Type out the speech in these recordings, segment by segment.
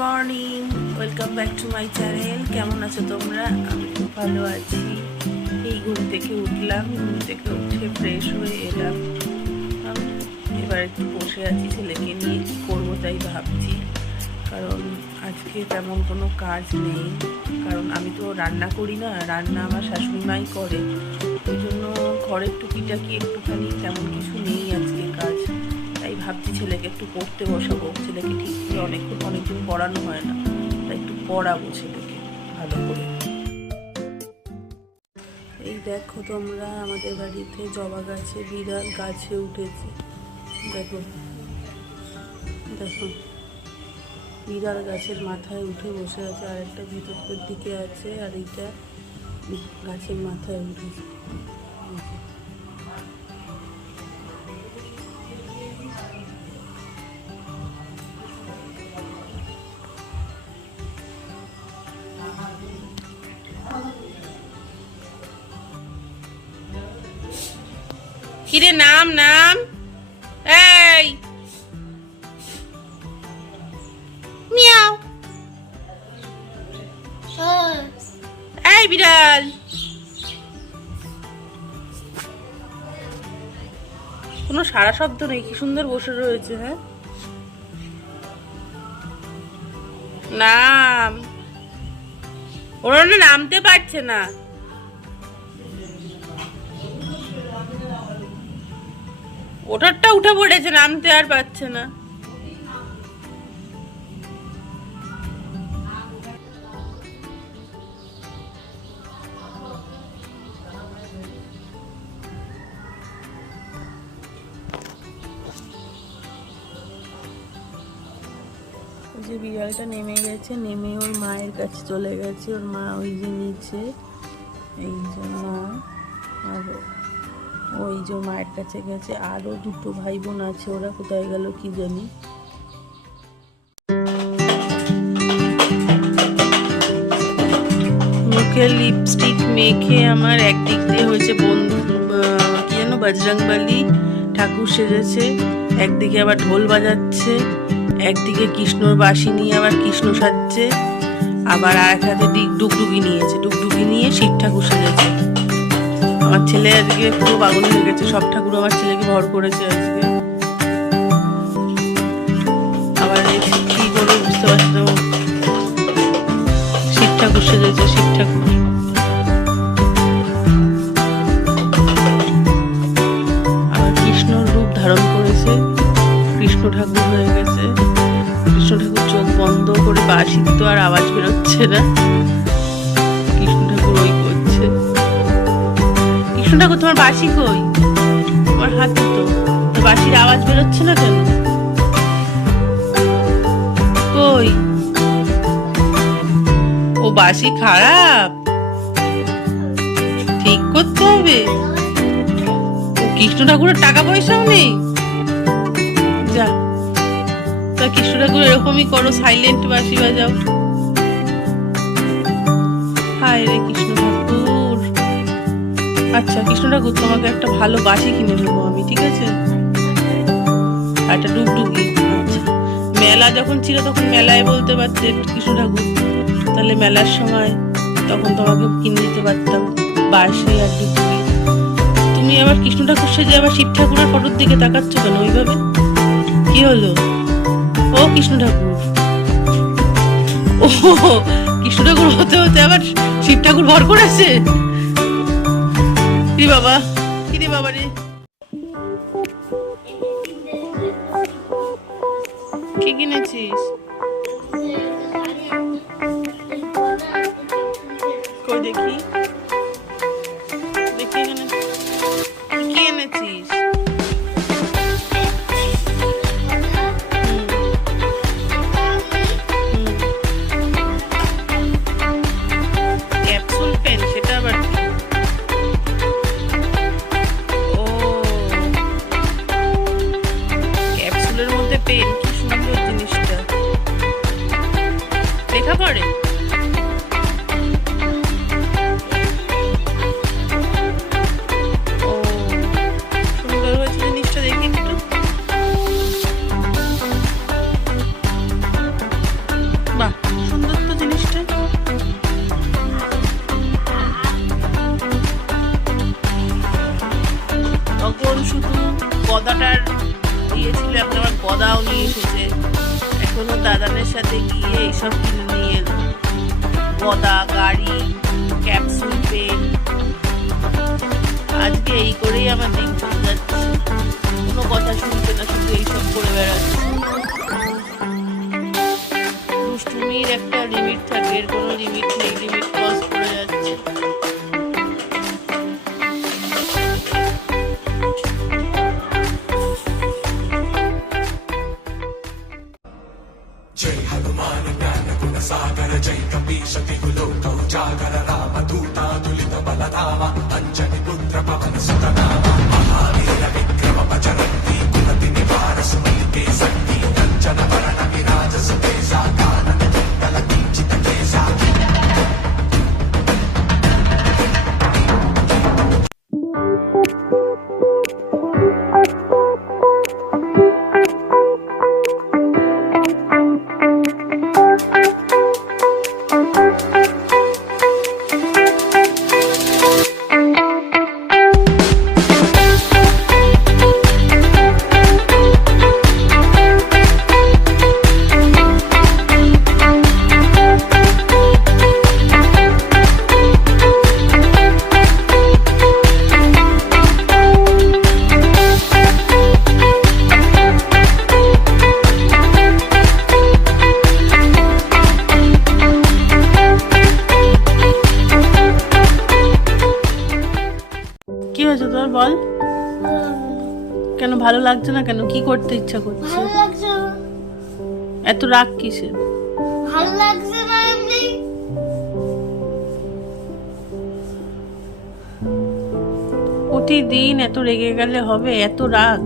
Morning welcome back to my channel কেমন আছো তোমরা? আমি খুব ভালো আছি। এই ঘুম থেকে উঠলাম। ঘুম থেকে উঠে ফ্রেশ হয়ে এলাম। এবার একটু বসে আছি, ছেলেকে নিয়ে কী করব তাই ভাবছি। কারণ আজকে তেমন কোনো কাজ নেই। কারণ আমি তো রান্না করি না, রান্না আমার শাশুড়ি মাই করে। ওই জন্য ঘরের টুকিটাকি একটুখানি তেমন কিছু নেই আজকে। ভাবছি ছেলেকে একটু পড়তে বসাবো। ছেলেকে ঠিক করে অনেকক্ষণ, অনেকদিন পড়ানো হয় না। তাই একটু পড়াবো ছেলেকে ভালো করে। এই দেখো তোমরা, আমাদের বাড়িতে জবা গাছে, বিড়াল গাছে উঠেছে। দেখো দেখো। বিড়াল গাছের মাথায় উঠে বসে আছে, আর একটা ভিতরের দিকে আছে, আর এইটা গাছের মাথায় উঠেছে। নাম নাম। এই। মিয়াও। এই বিড়াল। কোনো সারা শব্দ নেই, কি সুন্দর বসে রয়েছে হ্যাঁ? নাম। ওরা নামতে পারছে না। ওটারটা উঠে পড়েছে নামতে আর পারছে না। যে বিড়ালটা নেমে গেছে, নেমে ওর মায়ের কাছে চলে গেছে, ওর মা ওই যে নিচে, এই যে মা, আর ওই যে মায়ের কাছে গেছে, আরও দুটো ভাই বোন আছে, ওরা কোথায় গেল কি জানি। মুখে লিপস্টিক মেখে আমার একদিক দিয়ে হয়েছে বন্ধু কি যেন বজরংবলী ঠাকুর সেজেছে, একদিকে আবার ঢোল বাজাচ্ছে, একদিকে কৃষ্ণর বাসি নিয়ে আবার কৃষ্ণ সাজছে, আবার আর এক হাতে ডিগ ডুগডুগি নিয়েছে, ডুগডুগি নিয়ে শিব ঠাকুর সেজেছে। আমার ছেলে আজকে পুরো পাগল হয়ে গেছে। সব ঠাকুর আমার ছেলেকে ভর করেছে আজকে। আবার কি করে বুঝতে পারছি না। শিব ঠাকুর সেজেছে, শিব ঠাকুর। আবার কৃষ্ণর রূপ ধারণ করেছে। কৃষ্ণ ঠাকুর হয়ে গেছে। কৃষ্ণ ঠাকুর চোখ বন্ধ করে বাঁশি তো আর আওয়াজ বেরোচ্ছে না। ঠাকুর তোমার বাসি কই? তোমার হাতে তো বাঁশির আওয়াজ বেরোচ্ছে না কেন? কই? ও বাসি খারাপ? ঠিক করতে হবে। ও কৃষ্ণ ঠাকুরের টাকা পয়সাও নেই। যা। তা কৃষ্ণ ঠাকুর এরকমই করো সাইলেন্ট বাসি বাজাও। হায় রে কৃষ্ণ আচ্ছা কৃষ্ণ ঠাকুর তোমাকে একটা ভালো বাঁশি কিনে দেবো আমি, ঠিক আছে? একটা ডুগডুগি আচ্ছা। মেলা যখন ছিল, তখন মেলায় বলতে পারতে কৃষ্ণ ঠাকুর তাহলে মেলার সময় তখন তোমাকে কিনে দিতে পারতাম বাসে আর ডুগডুগি। তুমি আবার কৃষ্ণ ঠাকুর সেজে আবার শিব ঠাকুরের ফটোর দিকে তাকাচ্ছ কেন ওইভাবে? কি হলো? ও কৃষ্ণ ঠাকুর ও কৃষ্ণ ঠাকুর হতে হতে আবার শিব ঠাকুর ভর করেছে? কি বাবা? কি রে বাবা রে? কি কিনেছিস? কই দেখি? দাদানের গিয়ে এইসব নিয়ে এলো গদা গাড়ি ক্যাপসুল পেন আজকে এই করেই আমার দিন চলে যাচ্ছে কোনো কথা শুনছে না শুধু এইসব করে বেড়াচ্ছে দুষ্টুমির একটা লিমিট থাকে এর কোনো লিমিট নেই লিমিট ক্রস কি হয়েছে বল। কেন ভালো লাগছে না কেন? কি করতে ইচ্ছা করছে। এত রাগ কিসের ভালো লাগছে না এমনি। প্রতিদিন এত রেগে গেলে হবে? এত রাগ?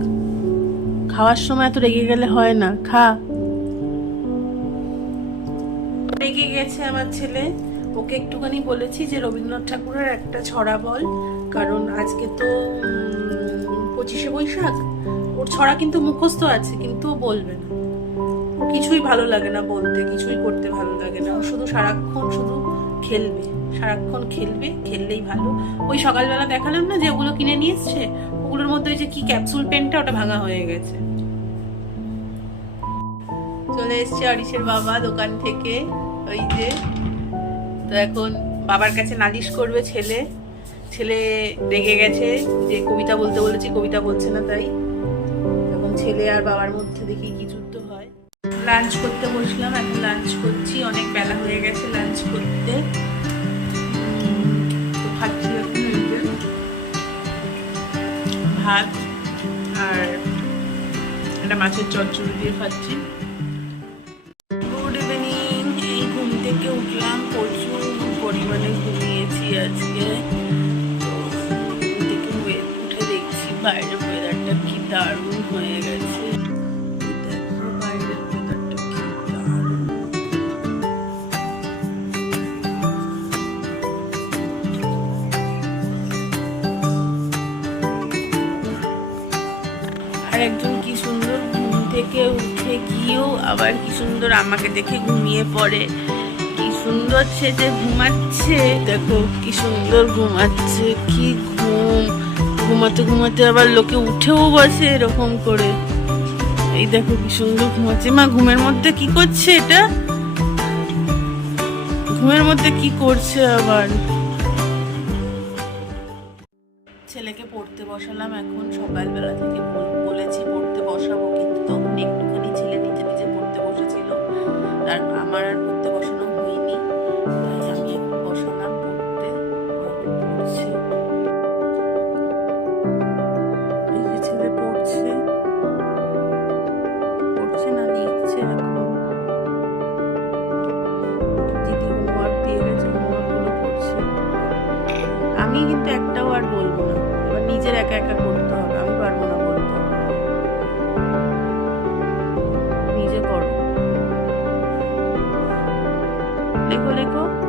খাওয়ার সময় এত রেগে গেলে হয় না? খা। রেগে গেছে আমার ছেলে। ওকে একটুখানি বলেছি যে রবীন্দ্রনাথ ঠাকুরের একটা ছড়া বল। কারণ আজকে তো পঁচিশে বৈশাখ। ওর ছড়া কিন্তু মুখস্থ আছে, কিন্তু বলবে না। কিছুই ভালো লাগে না বলতে, কিছুই করতে ভালো লাগে না। ও শুধু সারাক্ষণ শুধু খেলবে, সারাক্ষণ খেলবে, খেললেই ভালো। ওই সকালবেলা দেখালাম না যে ওগুলো কিনে নিয়ে এসছে? ওগুলোর মধ্যে ওই যে কি ক্যাপসুল পেনটা ওটা ভাঙা হয়ে গেছে। চলে এসছে অরিশের বাবা দোকান থেকে, ওই যে। তো এখন বাবার কাছে নালিশ করবে ছেলে। ছেলে রেগে গেছে যে কবিতা বলতে বলেছি, কবিতা বলছে না তাই। এখন ছেলে আর বাবার মধ্যে দেখি কি যুদ্ধ হয়। লাঞ্চ করতে বসলাম, এখন লাঞ্চ করছি, অনেক বেলা হয়ে গেছে লাঞ্চ করতে। খাচ্ছি ভাত আর একটা মাছের চচ্চড়ি দিয়ে খাচ্ছি। হয়ে একজন কি সুন্দর ঘুম থেকে উঠে গিয়েও আবার কি সুন্দর আমাকে দেখে ঘুমিয়ে পড়ে। কি সুন্দর সে যে ঘুমাচ্ছে, দেখো কি সুন্দর ঘুমাচ্ছে, কি ঘুমাতে ঘুমাতে আবার লোকে উঠেও বসে এরকম করে। এই দেখো কি সুন্দর ঘুমাচ্ছে। মা, ঘুমের মধ্যে কি করছে এটা? ঘুমের মধ্যে কি করছে আবার? ছেলেকে পড়তে বসালাম এখন সকালবেলা থেকে বল- লেখো লেখো।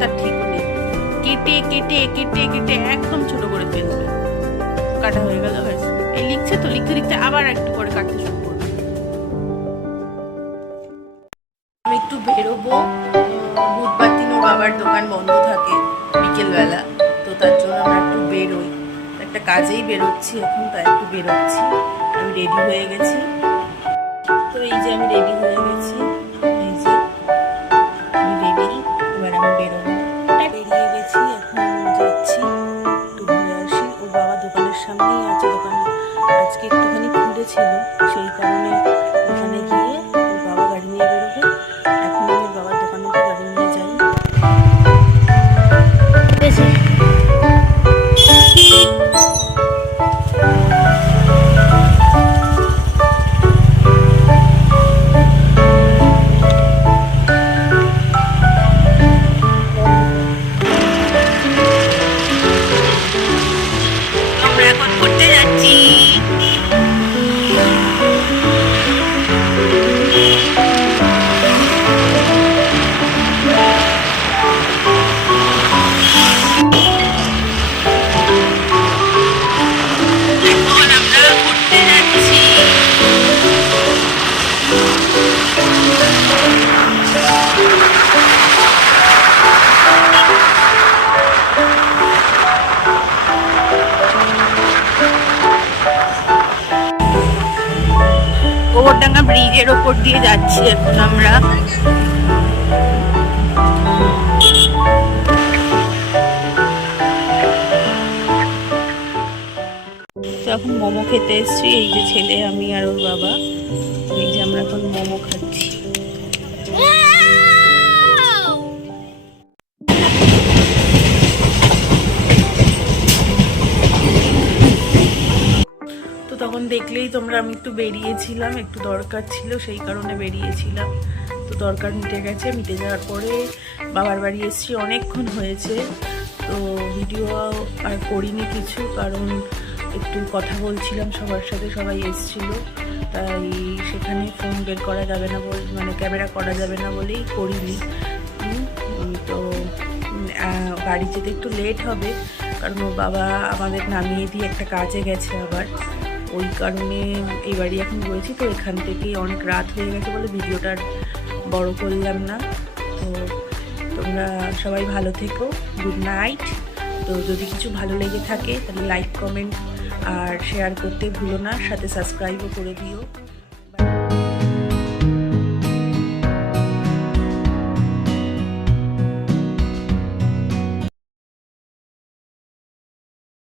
তার ঠিক নেই। কেটে কেটে কেটে কেটে একদম ছোট করে ফেলবে। কাটা হয়ে গেল হয়েছে এই লিখছে তো, লিখতে লিখতে আবার একটু করে কাটতে শুরু করবে। আমি একটু বেরোবো। বুধবার দিন ওর বাবার দোকান বন্ধ থাকে বিকেলবেলা, তো তার জন্য আমরা একটু বেরোই। একটা কাজেই বেরোচ্ছি এখন, তাই একটু বেরোচ্ছি। আমি রেডি হয়ে গেছি। তো এই যে আমি রেডি হয়ে গেছি সামনেই আছে দোকান আজকে একটুখানি খুলেছিল সেই কারণে ব্রিজের ওপর দিয়ে যাচ্ছি এখন আমরা। এখন মোমো খেতে এসছি, এই যে ছেলে, আমি আর ওর বাবা। এই যে আমরা এখন মোমো খাচ্ছি। দেখলেই তোমরা আমি একটু বেরিয়েছিলাম, একটু দরকার ছিল, সেই কারণে বেরিয়েছিলাম। তো দরকার মিটে গেছে, মিটে যাওয়ার পরে বাবার বাড়ি এসেছি, অনেকক্ষণ হয়েছে। তো ভিডিও আর করিনি কিছু, কারণ একটু কথা বলছিলাম সবার সাথে, সবাই এসেছিল। তাই সেখানে ফোন বের করা যাবে না বল মানে ক্যামেরা করা যাবে না বলেই করিনি। তো বাড়ি যেতে একটু লেট হবে, কারণ বাবা আমাদের নামিয়ে দিয়ে একটা কাজে গেছে আবার। ওই কারণে এই বাড়ি এখন রয়েছি, তো এখান থেকেই অনেক রাত হয়ে গেছে বলে ভিডিওটা আর বড় করলাম না। তো তোমরা সবাই ভালো থেকো, গুড নাইট। তো যদি কিছু ভালো লেগে থাকে তাহলে লাইক, কমেন্ট আর শেয়ার করতে ভুলো না, সাথে সাবস্ক্রাইবও করে দিও।